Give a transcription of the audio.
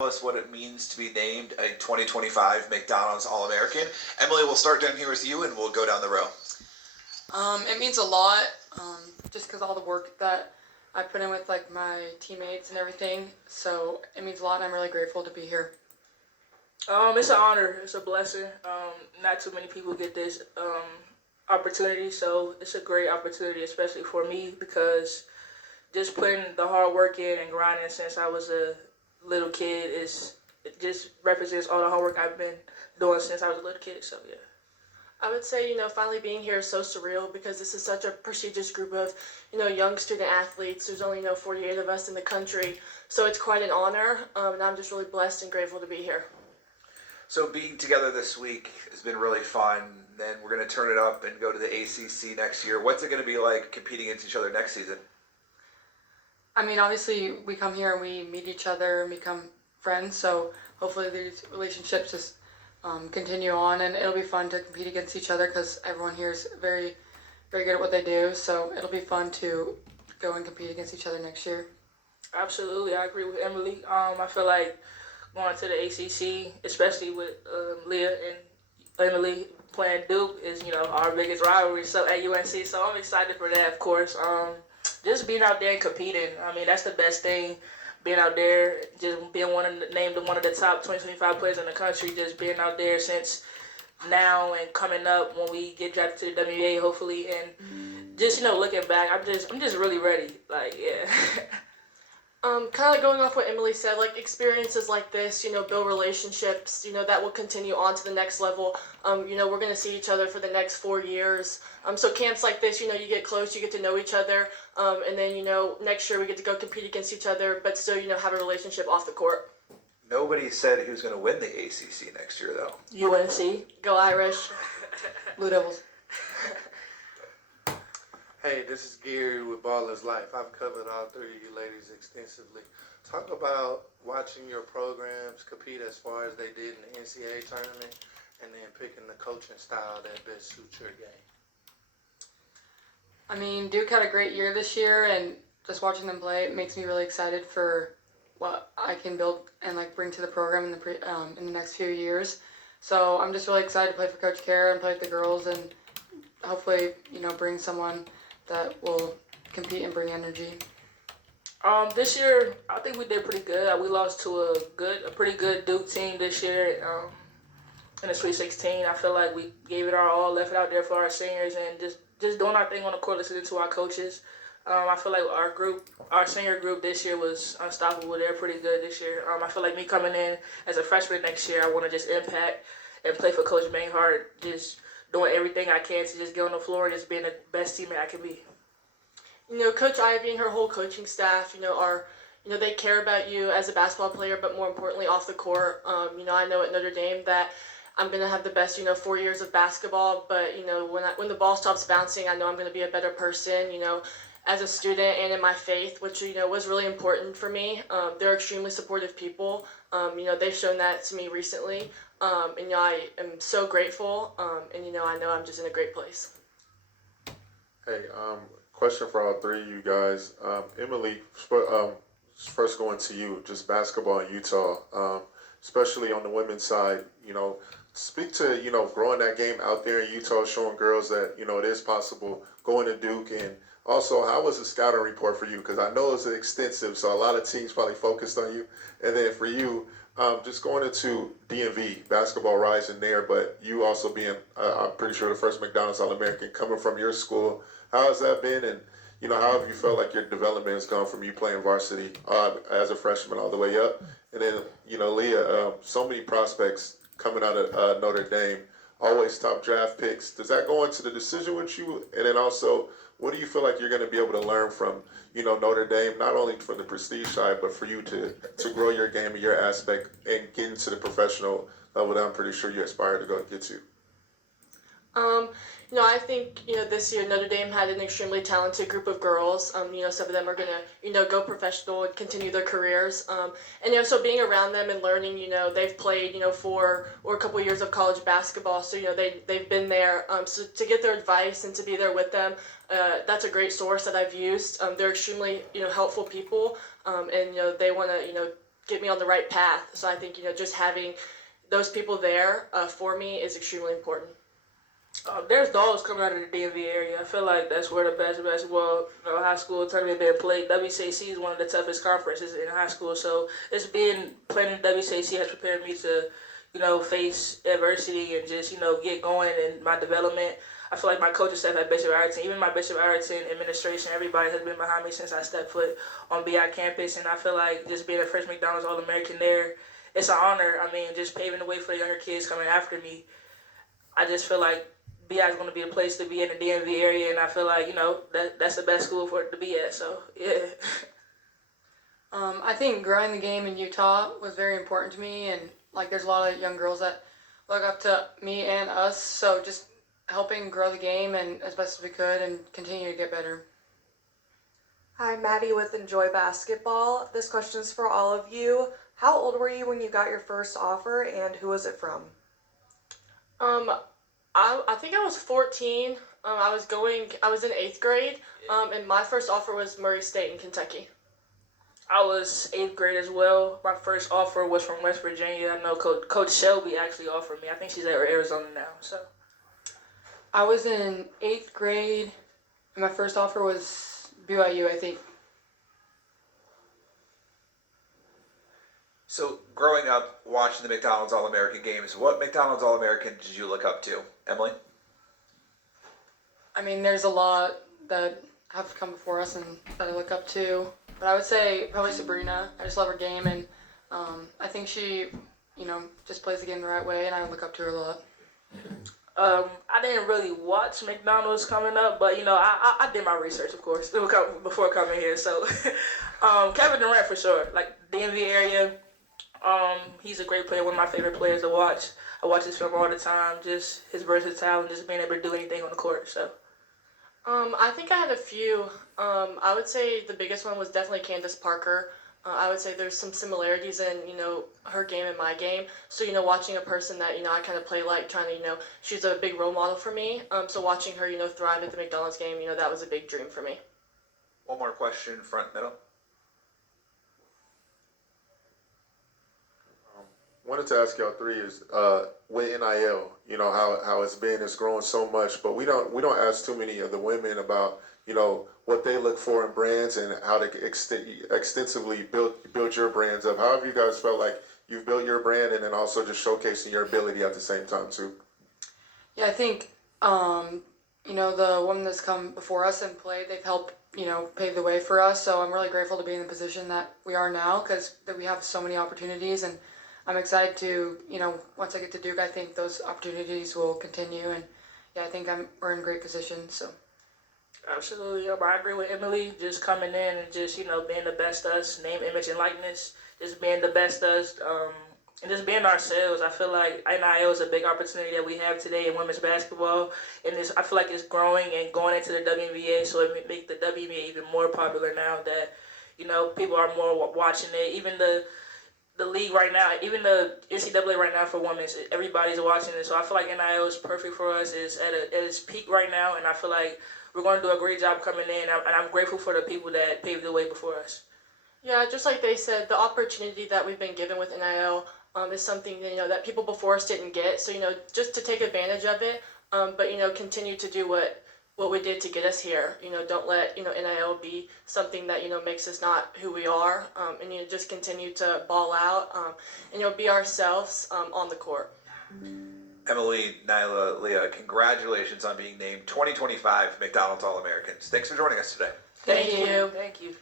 us what it means to be named a 2025 McDonald's All-American. Emilee, we'll start down here with you and we'll go down the row. It means a lot, just because all the work that I put in with like my teammates and everything. So it means a lot, and I'm really grateful to be here. It's an honor. It's a blessing. Not too many people get this opportunity, so it's a great opportunity, especially for me, because just putting the hard work in and grinding since I was a little kid it just represents all the hard work I've been doing since I was a little kid. So yeah. I would say, finally being here is so surreal because this is such a prestigious group of, young student athletes. There's only, 48 of us in the country. So it's quite an honor, and I'm just really blessed and grateful to be here. So being together this week has been really fun. Then we're going to turn it up and go to the ACC next year. What's it going to be like competing against each other next season? I mean, obviously, we come here and we meet each other and become friends. So hopefully these relationships just continue on, and it'll be fun to compete against each other because everyone here is very, very good at what they do. So it'll be fun to go and compete against each other next year. Absolutely, I agree with Emilee. I feel like going to the ACC, especially with Leah and Emilee playing Duke, is our biggest rivalry. So at UNC, so I'm excited for that. Of course, just being out there and competing. I mean, that's the best thing. Being out there, just being named one of the top 2025 players in the country, just being out there since now and coming up when we get drafted to the WNBA, hopefully, and just looking back, I'm just really ready. Like, yeah. Kind of like going off what Emilee said, like experiences like this, build relationships, that will continue on to the next level. We're going to see each other for the next 4 years. So camps like this, you get close, you get to know each other. And then, next year we get to go compete against each other, but still, have a relationship off the court. Nobody said who's going to win the ACC next year, though. UNC. Go Irish. Blue Devils. Hey, this is Gary with Baller's Life. I've covered all three of you ladies extensively. Talk about watching your programs compete as far as they did in the NCAA tournament, and then picking the coaching style that best suits your game. I mean, Duke had a great year this year, and just watching them play, it makes me really excited for what I can build and bring to the program in the next few years. So I'm just really excited to play for Coach Kara and play with the girls, and hopefully, bring someone that will compete and bring energy. This year, I think we did pretty good. We lost to a pretty good Duke team this year in the Sweet 16. I feel like we gave it our all, left it out there for our seniors, and just doing our thing on the court, listening to our coaches. I feel like our senior group this year was unstoppable. They're pretty good this year. I feel like me coming in as a freshman next year, I want to just impact and play for Coach Bainhart, just doing everything I can to just get on the floor and just being the best teammate I can be. Coach Ivy and her whole coaching staff, they care about you as a basketball player, but more importantly off the court. I know at Notre Dame that I'm going to have the best, 4 years of basketball, but, when the ball stops bouncing, I know I'm going to be a better person, as a student and in my faith, which, was really important for me. They're extremely supportive people. They've shown that to me recently. And, I am so grateful, and, I know I'm just in a great place. Hey, question for all three of you guys. Emilee, first going to you, just basketball in Utah, especially on the women's side, speak to, growing that game out there in Utah, showing girls that, it is possible, going to Duke, and also, how was the scouting report for you? Because I know it's extensive, so a lot of teams probably focused on you. And then for you, just going into DMV, basketball rising there, but you also being, I'm pretty sure, the first McDonald's All-American coming from your school. How has that been? And, how have you felt like your development has gone from you playing varsity as a freshman all the way up? And then, Leah, so many prospects coming out of Notre Dame, always top draft picks. Does that go into the decision with you? And then also, what do you feel like you're going to be able to learn from, Notre Dame, not only for the prestige side, but for you to grow your game and your aspect and get into the professional level that I'm pretty sure you aspire to go get to? I think, this year Notre Dame had an extremely talented group of girls. Some of them are going to, go professional and continue their careers. And, so being around them and learning, they've played, 4 or a couple years of college basketball. So, they've been there. So to get their advice and to be there with them, that's a great source that I've used. They're extremely, helpful people. And, they want to, get me on the right path. So I think just having those people there for me is extremely important. There's dogs coming out of the DMV area. I feel like that's where the best basketball, high school tournament being played. WCAC is one of the toughest conferences in high school, so it's been playing in WCAC has prepared me to, face adversity and just, get going in my development. I feel like my coaching staff at Bishop Ireton, even my Bishop Ireton administration, everybody has been behind me since I stepped foot on BI campus, and I feel like just being a first McDonald's All-American there, it's an honor. I mean, just paving the way for the younger kids coming after me. I just feel like BI is going to be the place to be in the DMV area, and I feel like, that's the best school for it to be at, so, yeah. I think growing the game in Utah was very important to me, and like there's a lot of young girls that look up to me and us, so just helping grow the game and as best as we could and continue to get better. Hi, Maddie with Enjoy Basketball. This question's for all of you. How old were you when you got your first offer, and who was it from? I think I was 14. I was in 8th grade, and my first offer was Murray State in Kentucky. I was 8th grade as well. My first offer was from West Virginia. I know Coach Shelby actually offered me. I think she's at Arizona now, so. I was in 8th grade, and my first offer was BYU, I think. So, growing up watching the McDonald's All-American games, what McDonald's All-American did you look up to? Emilee? I mean, there's a lot that have come before us and that I look up to. But I would say probably Sabrina. I just love her game, and I think she, just plays the game the right way, and I look up to her a lot. I didn't really watch McDonald's coming up, but I did my research, of course, before coming here. So, Kevin Durant for sure, like DMV area. He's a great player, one of my favorite players to watch. I watch his film all the time, just his versatile and just being able to do anything on the court. So, I think I had a few. I would say the biggest one was definitely Candace Parker. I would say there's some similarities in, her game and my game. So, watching a person that, I kind of play like, trying to, she's a big role model for me. So watching her, thrive at the McDonald's game, that was a big dream for me. One more question, front middle. Wanted to ask y'all three is with NIL, how it's growing so much, but we don't ask too many of the women about what they look for in brands and how to extensively build your brands up. How have you guys felt like you've built your brand and then also just showcasing your ability at the same time too? Yeah, I think the women that's come before us and played, they've helped pave the way for us. So I'm really grateful to be in the position that we are now because we have so many opportunities, and I'm excited to, once I get to Duke, I think those opportunities will continue, and yeah, I think we're in a great position, so. Absolutely. I agree with Emilee, just coming in and just, being the best us, name, image, and likeness, just being the best us, and just being ourselves. I feel like NIL is a big opportunity that we have today in women's basketball, and I feel like it's growing and going into the WNBA, so it makes the WNBA even more popular now that, people are more watching it. Even the league right now, even the NCAA right now for women, everybody's watching it. So I feel like NIL is perfect for us. It's at its peak right now, and I feel like we're going to do a great job coming in. And I'm grateful for the people that paved the way before us. Yeah, just like they said, the opportunity that we've been given with NIL is something that people before us didn't get. So just to take advantage of it, but continue to do what we did to get us here. Don't let NIL be something that makes us not who we are, and just continue to ball out, and be ourselves on the court. Emilee, Nyla, Leah, congratulations on being named 2025 McDonald's All-Americans. Thanks for joining us today. Thank you. Thank you.